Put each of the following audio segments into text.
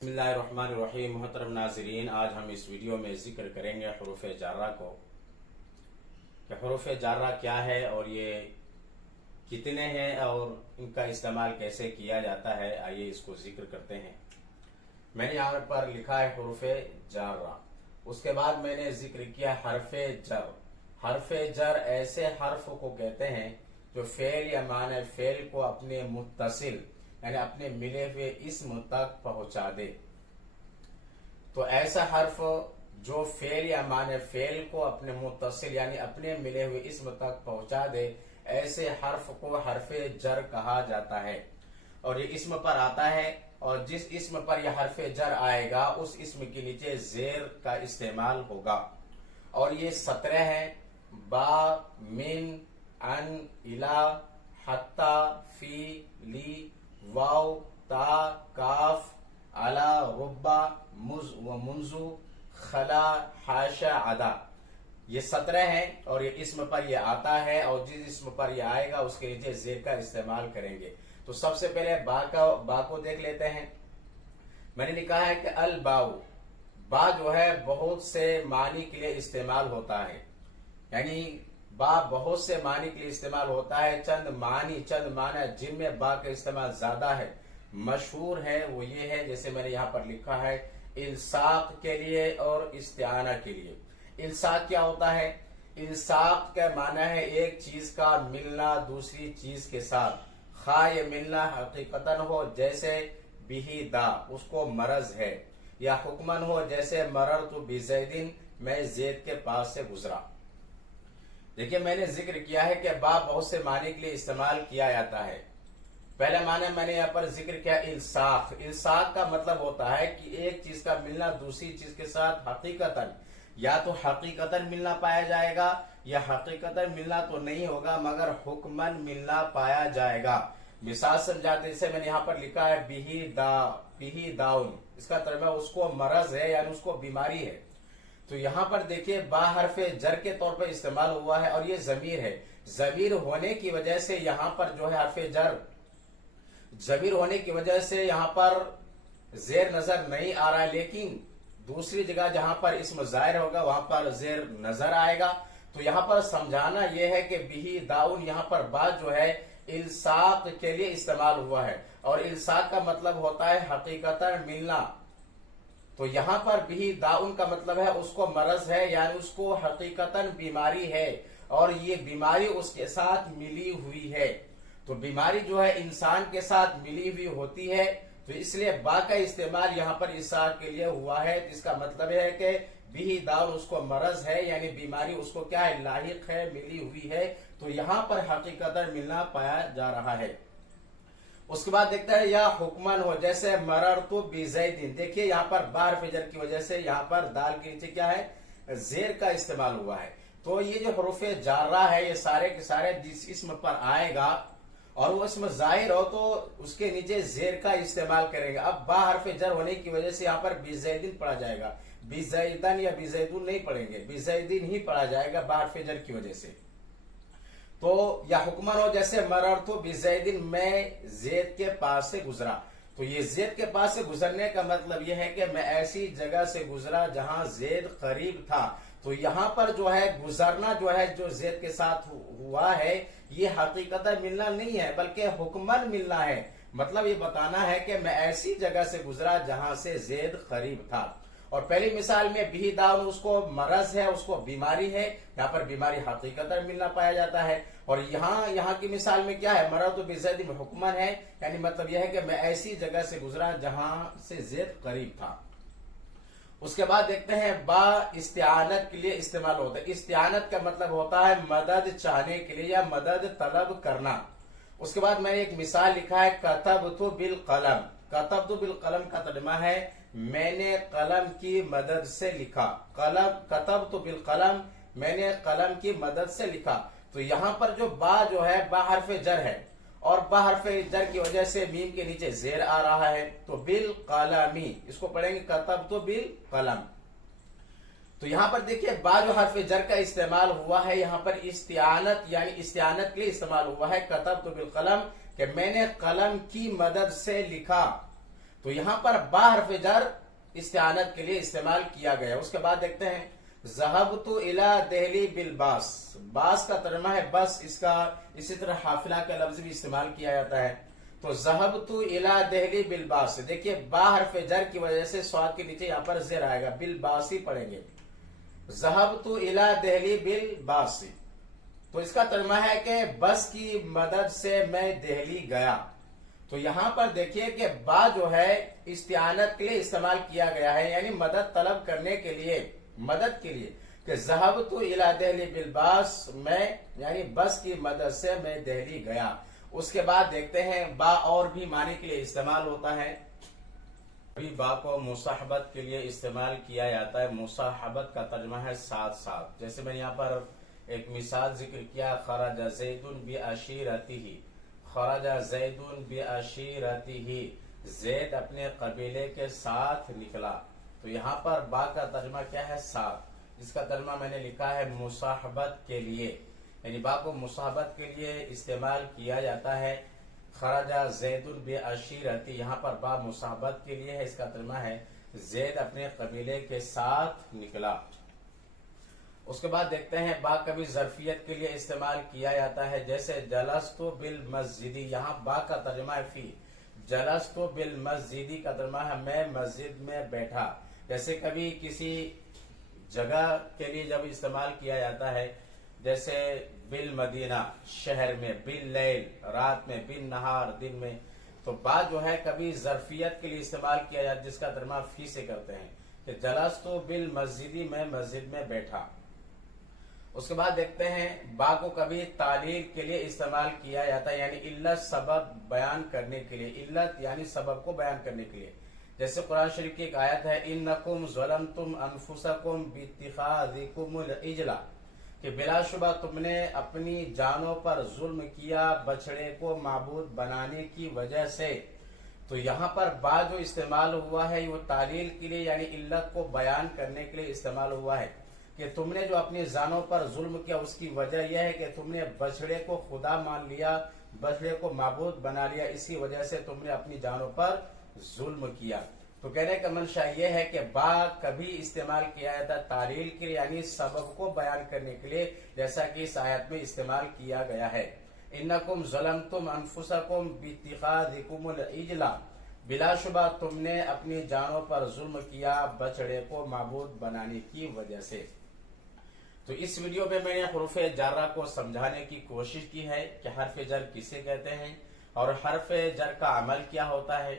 बिस्मिल्लाहिर्रहमानिर्रहीम। मुहतरम नाज़रीन, आज हम इस वीडियो में ज़िक्र करेंगे हुरूफ़ जारा को कि हुरूफ़ जारा क्या है और ये कितने हैं और इनका इस्तेमाल कैसे किया जाता है। आइए इसको ज़िक्र करते हैं। मैंने यहाँ पर लिखा है हुरूफ़ जारा, उसके बाद मैंने ज़िक्र किया हरफ़े जर। हरफ़े जर ऐसे हर्फ को कहते हैं जो फ़ेल या माने फ़ेल को अपने मुत्तसिल यानी अपने मिले हुए इस्म तक पहुंचा दे। तो ऐसा हर्फ जो फेल या माने फेल को अपने मुत्तसिल यानी अपने मिले हुए इस्म तक पहुंचा दे, ऐसे हर्फ को हरफे जर कहा जाता है। और ये इस्म पर आता है और जिस इस्म पर यह हरफे जर आएगा उस इस्म के नीचे जेर का इस्तेमाल होगा। और ये 17 है। बा, मिन, अन, इला, हत्ता, फी, ली, वाव, ता, काफ, अला, रुब्बा, मुज व मुंजू, खला, हाशा, अदा। ये 17 हैं और ये इस्म पर ये आता है और जिस इस्म पर ये आएगा उसके नीचे जेर का इस्तेमाल करेंगे। तो सबसे पहले बा को देख लेते हैं। मैंने लिखा है कि अल बाऊ, बा जो है बहुत से मानी के लिए इस्तेमाल होता है, यानी बा बहुत से मानी के लिए इस्तेमाल होता है। चंद माना जिनमें बा का इस्तेमाल ज्यादा है, मशहूर है, वो ये है जैसे मैंने यहाँ पर लिखा है इल्साक के लिए और इस्तिआना के लिए। इल्साक क्या होता है? इल्साक का माना है एक चीज का मिलना दूसरी चीज के साथ, खा ये मिलना हकीकतन हो जैसे बिही दा उसको मरज है, या हुक्मन हो जैसे मरर तो बिजैदिन मैं जैद के पास से गुजरा। देखिए मैंने जिक्र किया है कि बा बहुत से माने के लिए इस्तेमाल किया जाता है। पहले माने मैंने यहाँ पर जिक्र किया इल्साक। इल्साक का मतलब होता है कि एक चीज का मिलना दूसरी चीज के साथ हकीकतन, या तो हकीकतन मिलना पाया जाएगा या हकीकतन मिलना तो नहीं होगा मगर हुक्मन मिलना पाया जाएगा। मिसाल समझाते जैसे मैंने यहाँ पर लिखा है बिही दाउन, इसका तर्जुमा उसको मरज है यानी उसको बीमारी है। तो यहाँ पर देखिए बा हरफे जर के तौर पर इस्तेमाल हुआ है और ये जमीर है। जमीर होने की वजह से यहाँ पर जो है हरफे जर, जमीर होने की वजह से यहाँ पर जेर नजर नहीं आ रहा है, लेकिन दूसरी जगह जहां पर इसम जाहिर होगा वहां पर जेर नजर आएगा। तो यहाँ पर समझाना यह है कि बिही दाउन यहाँ पर बा जो है इल्साक के लिए इस्तेमाल हुआ है और इल्साक का मतलब होता है हकीकतन मिलना। तो यहाँ पर बिही दाउन का मतलब है उसको मरज है यानी उसको हकीकतन बीमारी है और ये बीमारी उसके साथ मिली हुई है। तो बीमारी जो है इंसान के साथ मिली हुई होती है, तो इसलिए बा का इस्तेमाल यहाँ पर इसाक के लिए हुआ है। तो इसका मतलब है कि बिही दाउन उसको मरज है यानी बीमारी उसको क्या है, लाहिक है, मिली हुई है। तो यहाँ पर हकीकतन मिलना पाया जा रहा है। उसके बाद देखते हैं या हुक्मन हो जैसे मरर तो बिजैदिन। देखिए यहाँ पर बार फिजर की वजह से यहाँ पर दाल के नीचे क्या है, जेर का इस्तेमाल हुआ है। तो ये जो हुरूफे जारा है ये सारे के सारे जिस इसम पर आएगा और वो इसमें जाहिर हो तो उसके नीचे जेर का इस्तेमाल करेंगे। अब बा हरफे जर होने की वजह से यहाँ पर बिजैदिन पढ़ा जाएगा, बिजैदन या बिजैदुन नहीं पढ़ेंगे, बिजैदिन ही पढ़ा जाएगा बा हरफे जर की वजह से। तो या हुक्मन हो जैसे मरर तो बिजैदिन मैं जेद के पास से गुजरा। तो ये जेद के पास से गुजरने का मतलब यह है कि मैं ऐसी जगह से गुजरा जहां जेद करीब था। तो यहाँ पर जो है गुजरना जो है जो जेद के साथ हुआ है ये हकीकतन मिलना नहीं है बल्कि हुक्मन मिलना है। मतलब ये बताना है कि मैं ऐसी जगह से गुजरा जहां से जेद करीब था। और पहली मिसाल में बिही दाउन उसको मरज है, उसको बीमारी है, यहाँ पर बीमारी हकीकतन मिलना पाया जाता है। और यहाँ की मिसाल में क्या है, मरद तो बिजैद में हुक्मन है यानी मतलब यह है कि मैं ऐसी जगह से गुजरा जहां से जेद करीब था। उसके बाद देखते हैं बा इस्तिआनत के लिए इस्तेमाल होता है। इस्तिआनत का मतलब होता है मदद चाहने के लिए या मदद तलब करना। उसके बाद मैंने एक मिसाल लिखा है कतबतु बिल कलम। कतबतु बिल कलम का तर्जुमा है मैंने कलम की मदद से लिखा। कतबतु बिल कलम मैंने कलम की मदद से लिखा। तो यहाँ पर जो बा जो है बा हरफे जर है और बा हरफे जर की वजह से मीम के नीचे जेर आ रहा है। तो बिल कलमी इसको पढ़ेंगे कतबतु बिल कलम। तो यहाँ पर देखिए बा जो हरफे जर का इस्तेमाल हुआ है यहाँ पर इस्तिआनत यानी इस्तिआनत के लिए इस्तेमाल हुआ है। कतबतु बिल कलम कि मैंने कलम की मदद से लिखा। तो यहाँ पर बा हर्फ जर इस्तिआनत के लिए इस्तेमाल किया गया। उसके बाद देखते हैं ज़हबतु इला दहली बिल बास। बास का तर्जुमा है बस, इसका इसी तरह हाफिला का लफ्ज भी इस्तेमाल किया जाता है। तो ज़हबतु इला दहली बिल बास, देखिए बा हर्फ जर की वजह से स्वाद के नीचे यहाँ पर ज़ेर आएगा, बिल बासी पढ़ेंगे। ज़हबतु इला दहली बिल बासी, तो इसका तर्जुमा है कि बस की मदद से मैं दिल्ली गया। तो यहाँ पर देखिए कि बा जो है इस्तिआनत के लिए इस्तेमाल किया गया है, यानी मदद तलब करने के लिए, मदद के लिए कि ज़हबतु इला दहली बिल बास, मैं यानी बस की मदद से मैं दिल्ली गया। उसके बाद देखते हैं बा और भी माने के लिए इस्तेमाल होता है। अभी बा को मुसाहबत के लिए इस्तेमाल किया जाता है। मुसाहबत का तर्जुमा है साथ साथ। जैसे मैंने यहाँ पर एक मिसाल जिक्र किया, खराजा ज़ैदुन बिअशीरतिही, खराजा ज़ैदुन बिअशीरतिही, ज़ैद अपने कबीले के साथ निकला। तो यहाँ पर बा का तर्जुमा क्या है? साथ। इसका तर्जुमा मैंने लिखा है मुसाहबत के लिए, यानी बा को मुसाहबत के लिए इस्तेमाल किया जाता है। खराजा ज़ैदुन बिअशीरती, यहाँ पर बा मुसाहबत के लिए है, इसका तर्जुमा है ज़ैद अपने कबीले के साथ निकला। उसके बाद देखते हैं बा कभी ज़र्फियत के लिए इस्तेमाल किया जाता है। जैसे जलस्तु बिल मस्जिदी, यहाँ बा का तर्जुमा है फी, जलस्तु बिल मस्जिदी का तर्जुमा है मैं मस्जिद में बैठा। जैसे कभी किसी जगह के लिए जब इस्तेमाल किया जाता है, जैसे बिल मदीना शहर में, बिल लैल रात में, बिल नहार दिन में, तो बा जो है कभी ज़र्फियत के लिए इस्तेमाल किया जाता है, जिसका तर्जुमा फी से करते हैं कि जलस्तु बिल मस्जिदी, मैं मस्जिद में बैठा। उसके बाद देखते हैं बा को कभी तालील के लिए इस्तेमाल किया जाता है, यानी इल्लत सबब बयान करने के लिए, इल्लत यानी सबब को बयान करने के लिए। जैसे कुरान शरीफ की एक आयत है, इन्नकुम ज़लमतुम अनफुसकुम बित्तिखाज़िकुमुल इजला, कि बिलाशुबा तुमने अपनी जानों पर जुल्म किया बछड़े को माबूद बनाने की वजह से। तो यहाँ पर बा जो इस्तेमाल हुआ है वो तालील के लिए, यानी इल्लत को बयान करने के लिए इस्तेमाल हुआ है कि तुमने जो अपनी जानों पर जुल्म किया उसकी वजह यह है कि तुमने बछड़े को खुदा मान लिया, बछड़े को माबूद बना लिया, इसी वजह से तुमने अपनी जानों पर जुल्म किया। तो कहने का मंशा यह है कि बा कभी इस्तेमाल किया जाता है तालील के लिए, यानी सबब को बयान करने के लिए, जैसा कि इस आयत में इस्तेमाल किया गया है। इन्नकुम ज़लमतुम अनफुसकुम बित्तिखाज़िकुमुल इजला, बिलाशुबा तुमने अपनी जानों पर जुल्म किया बछड़े को माबूद बनाने की वजह से। तो इस वीडियो में मैंने हर्फ जर्रा को समझाने की कोशिश की है कि हर्फ जर किसे कहते हैं और हर्फ जर का अमल क्या होता है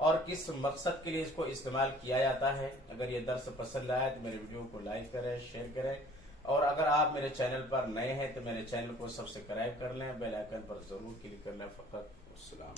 और किस मकसद के लिए इसको इस्तेमाल किया जाता है। अगर ये दर्स पसंद आया तो मेरे वीडियो को लाइक करें, शेयर करें, और अगर आप मेरे चैनल पर नए हैं तो मेरे चैनल को सब्सक्राइब कर लें, बेल आइकन पर जरूर क्लिक कर लें। फ़कत। अस्सलाम।